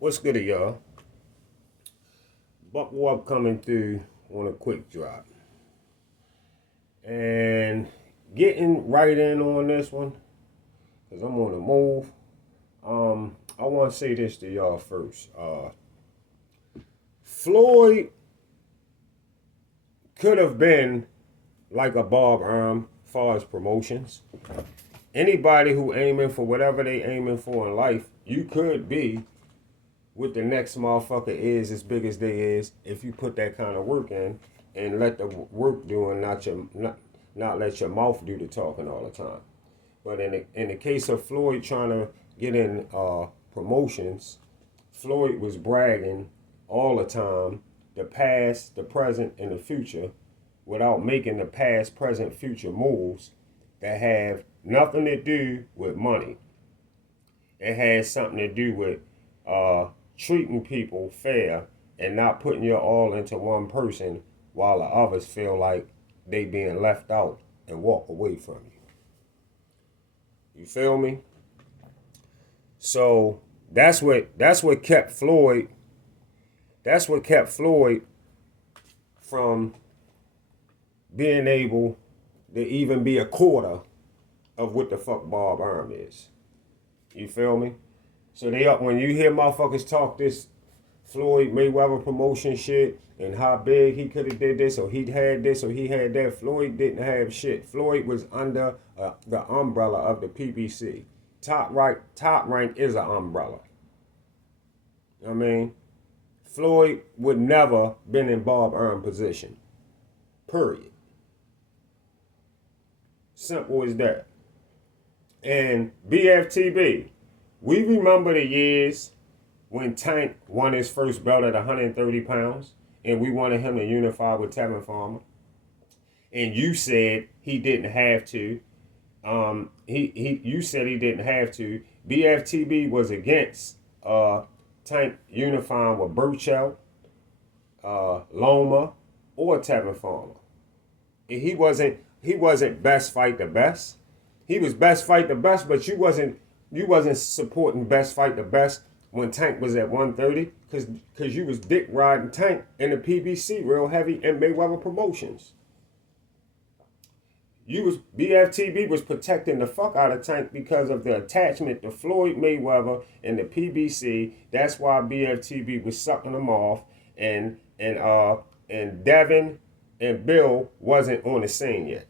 What's good, y'all? Buck Up coming through on a quick drop. And getting right in on this one, because I'm on the move. I want to say this to y'all first. Floyd could have been like a Bob Arm as far as promotions. Anybody who aiming for whatever they aiming for in life, you could be what the next motherfucker is as big as they is if you put that kind of work in and let the work do and not let your mouth do the talking all the time. But in the case of Floyd trying to get in promotions, Floyd was bragging all the time, the past, the present, and the future, without making the past, present, future moves that have nothing to do with money. It has something to do with treating people fair and not putting your all into one person while the others feel like they being left out and walk away from you. You feel me? So that's what kept Floyd. That's what kept Floyd from being able to even be a quarter of what the fuck Bob Arm is. You feel me? So they up when you hear motherfuckers talk this Floyd Mayweather promotion shit and how big he could have did this or he had this or he had that. Floyd didn't have shit. Floyd was under the umbrella of the PBC. Top rank is an umbrella. I mean, Floyd would never been in Bob Arm position. Period. Simple as that. And BFTB, we remember the years when Tank won his first belt at 130 pounds and we wanted him to unify with Tevin Farmer. And you said he didn't have to. You said he didn't have to. BFTB was against Tank unifying with Burchell, Loma, or Tevin Farmer. He wasn't best fight the best. He was best fight the best, but you wasn't supporting best fight the best when Tank was at 130 because you was dick riding Tank in the PBC real heavy and Mayweather promotions. BFTB was protecting the fuck out of Tank because of the attachment to Floyd Mayweather and the PBC. That's why BFTB was sucking them off, and Devin and Bill wasn't on the scene yet.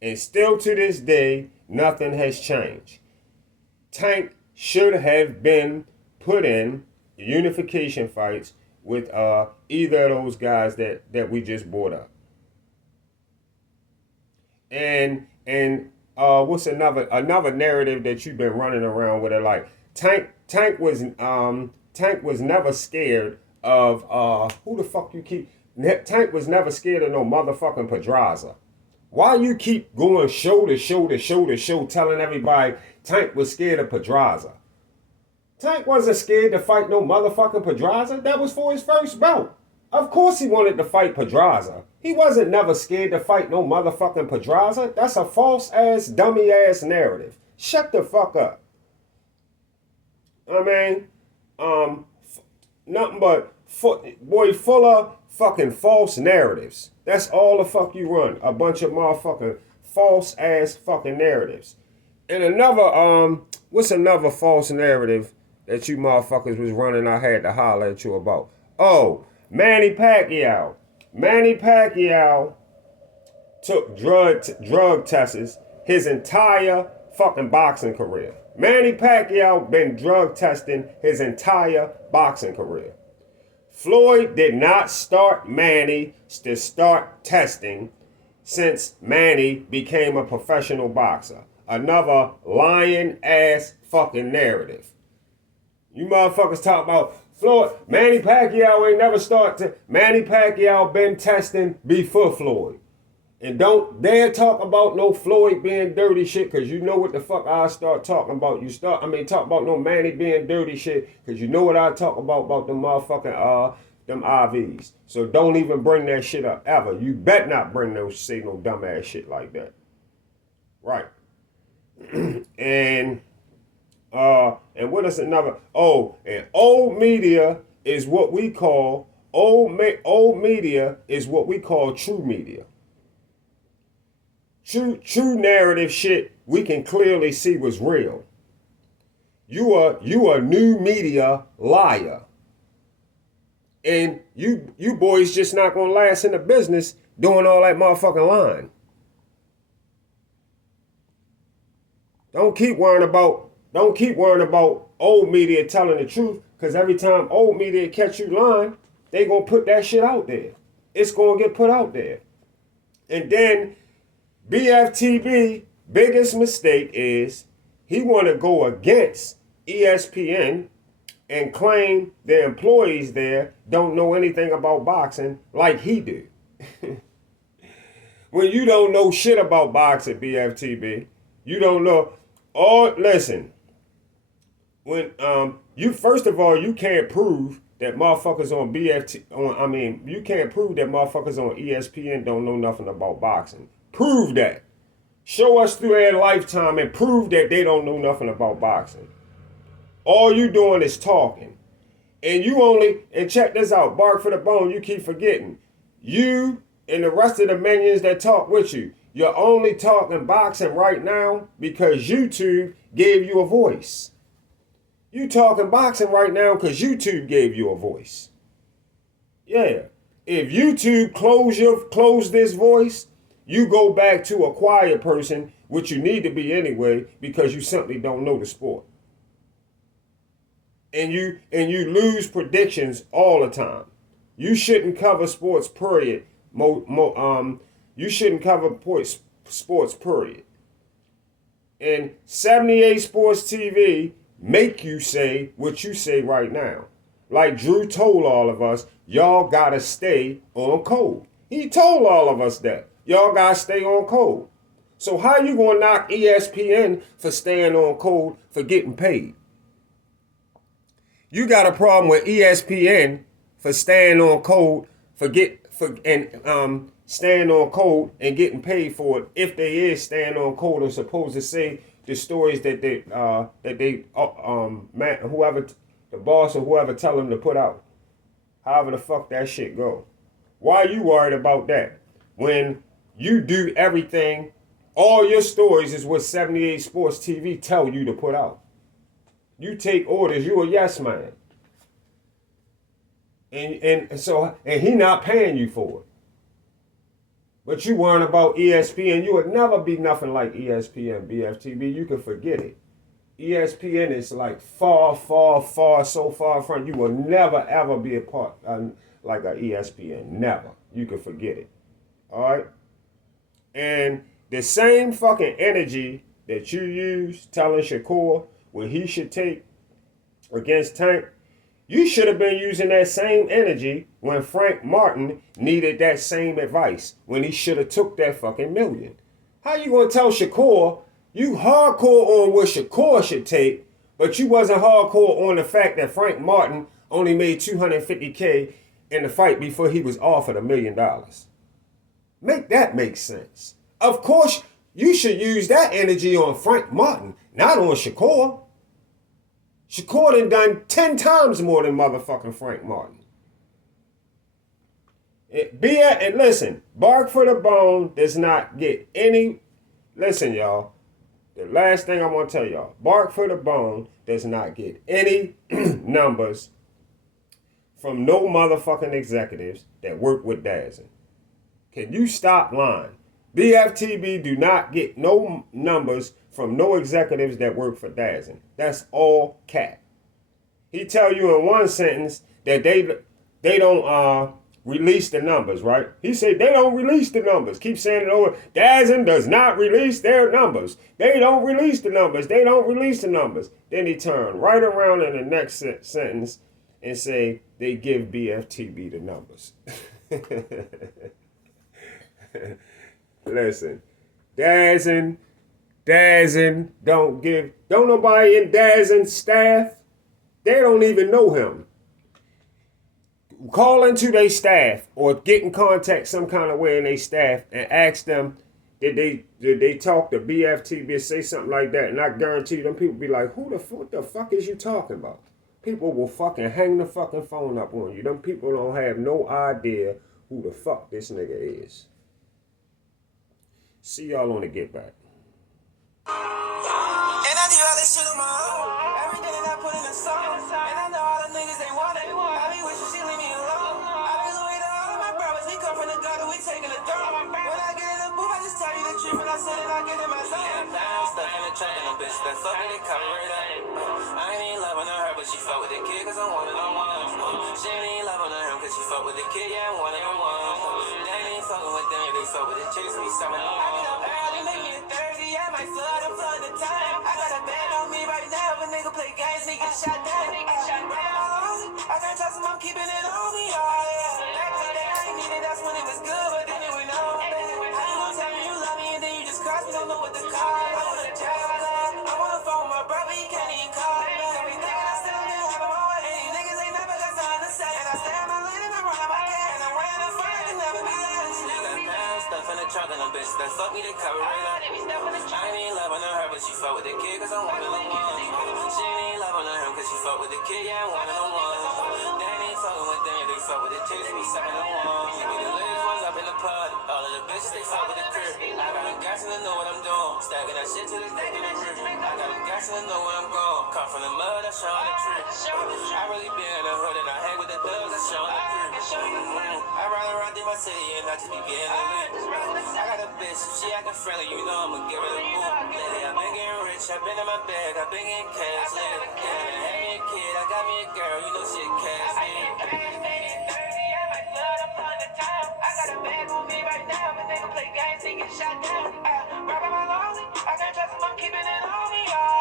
And still to this day, nothing has changed. Tank should have been put in unification fights with either of those guys that we just brought up. And what's another narrative that you've been running around with it like Tank was never scared of who the fuck you keep Tank was never scared of no motherfucking Pedraza. Why you keep going show to show to show to show telling everybody Tank was scared of Pedraza? Tank wasn't scared to fight no motherfucking Pedraza. That was for his first bout. Of course he wanted to fight Pedraza. He wasn't never scared to fight no motherfucking Pedraza. That's a false ass, dummy ass narrative. Shut the fuck up. I mean, nothing but full of fucking false narratives. That's all the fuck you run. A bunch of motherfucking false ass fucking narratives. And what's another false narrative that you motherfuckers was running I had to holler at you about? Oh, Manny Pacquiao. Manny Pacquiao took drug tests his entire fucking boxing career. Manny Pacquiao been drug testing his entire boxing career. Floyd did not start Manny to start testing since Manny became a professional boxer. Another lying ass fucking narrative. You motherfuckers talk about Floyd. Manny Pacquiao ain't never started. Manny Pacquiao been testing before Floyd. And don't dare talk about no Floyd being dirty shit, because you know what the fuck I start talking about. Talk about no Manny being dirty shit, because you know what I talk about them motherfucking, them IVs. So don't even bring that shit up, ever. You bet not say no dumbass shit like that. Right. And And what is another? Oh, and old media is what we call old media is what we call true media. True narrative shit we can clearly see was real. You are new media liar. And you boys just not gonna last in the business doing all that motherfucking lying. Don't keep worrying about old media telling the truth, because every time old media catch you lying, they gonna put that shit out there. It's gonna get put out there. And then BFTB biggest mistake is he wanna go against ESPN and claim the employees there don't know anything about boxing like he do. When you don't know shit about boxing, BFTB, you don't know. Oh, listen. When you first of all, you can't prove that motherfuckers on you can't prove that motherfuckers on ESPN don't know nothing about boxing. Prove that. Show us through their lifetime and prove that they don't know nothing about boxing. All you doing is talking. And check this out, bark for the bone, you keep forgetting. You and the rest of the minions that talk with you, you're only talking boxing right now because YouTube gave you a voice. You talking boxing right now because YouTube gave you a voice. Yeah. If YouTube close this voice, you go back to a quiet person, which you need to be anyway, because you simply don't know the sport. And you lose predictions all the time. You shouldn't cover sports, period. You shouldn't cover sports, period. And 78 Sports TV make you say what you say right now. Like Drew told all of us, y'all gotta stay on code. He told all of us that. Y'all gotta stay on code. So how you gonna knock ESPN for staying on code for getting paid? You got a problem with ESPN for staying on code staying on code and getting paid for it if they is staying on code and supposed to say the stories that whoever the boss or whoever tell them to put out. However the fuck that shit go. Why are you worried about that? When you do everything, all your stories is what 78 Sports TV tell you to put out. You take orders, you a yes man. And he not paying you for it. But you worrying about ESPN, you would never be nothing like ESPN, BFTB. You can forget it. ESPN is like far, so far from you will never ever be a part like a ESPN. Never. You can forget it. All right? And the same fucking energy that you use telling Shakur what he should take against Tank, you should have been using that same energy when Frank Martin needed that same advice, when he should have took that fucking million. How you gonna tell Shakur you hardcore on what Shakur should take, but you wasn't hardcore on the fact that Frank Martin only made $250K in the fight before he was offered $1 million? Make that make sense. Of course, you should use that energy on Frank Martin, not on Shakur. Shakur done 10 times more than motherfucking Frank Martin. And listen, bark for the bone does not get any. Listen, y'all. The last thing I want to tell y'all, bark for the bone does not get any numbers from no motherfucking executives that work with Dazn. Can you stop lying? BFTB do not get no numbers from no executives that work for Dazn. That's all cap. He tell you in one sentence that they don't release the numbers, right? He said they don't release the numbers. Keep saying it over. Dazn does not release their numbers. They don't release the numbers. They don't release the numbers. Then he turned right around in the next sentence and say they give BFTB the numbers. Listen, Dazn don't nobody in Dazn staff, they don't even know him. Call into their staff or get in contact some kind of way in their staff and ask them did they talk to BFTB, say something like that, and I guarantee you them people be like, what the fuck is you talking about? People will fucking hang the fucking phone up on you. Them people don't have no idea who the fuck this nigga is. See y'all on the Get Back. And I do all this shit on my own. Everything that I put in a song. And I know all the niggas they want it. I be wishing she leave me alone. I be loyal to all of my brothers. We come from the gutter, we taking the throne. When I get in the booth, I just tell you the truth. And I said it, I get in my zone. Yeah, I'm stuck in the trap and a bitch that fuck with it, cover it up. I ain't even loving her, but she fuck with the kid, cause I'm one of them ones. She ain't even loving her, cause she fuck with the kid, yeah, I'm one of them ones. They ain't fucking with them, they fuck with the chicks, we some of them ones. I get up early, make it 30, I might flood, I'm flooding the time. I got a band on me right now, if a nigga play games, he get shot down. I can't trust him, I'm keeping it on me, oh yeah. Back in the day, I ain't need it, that's when it was good, but then it went on. How you gon' tell me you love me and then you just cross me, don't know what to call. I wanna job, I'm on the phone with my brother, he can't even call me. Everything I still didn't have my way. These niggas ain't never got something to say. And I stay on my lane and I run out my gas. And I'm wearing a fire, I can never be last. Nigga, now stuff in the trunk and a bitch that fuck me, they cover it up. I ain't even loving her, but she fuck with the kid, cause I'm one of them ones. She ain't even loving her, cause she fuck with the kid, yeah, I'm one of them ones. They ain't fucking with them, they fuck with the chicks, we some of them ones. Give me the ladies ones up in the party. All of the bitches, they fuck with the crib. I got them gas and they know what I'm doing. Stacking that shit till it's day in the roof. I got them gas and they know where I'm going. Come from the mud, I show on the tree. I really be in the hood and I hang with the thugs, I show on the crib. I ride around in my city and I just be getting the lit. I got a bitch, if she acting friendly, you know I'ma give her the move. Lately, I've been getting rich, I've been in my bag, I've been getting cash. Lately, yeah, had me a kid, I got me a girl, you know she a cash. I got a bag on me right now, but nigga play games, he get shot down. Rapping my lonely, I can't trust him, I'm keeping it on me, y'all.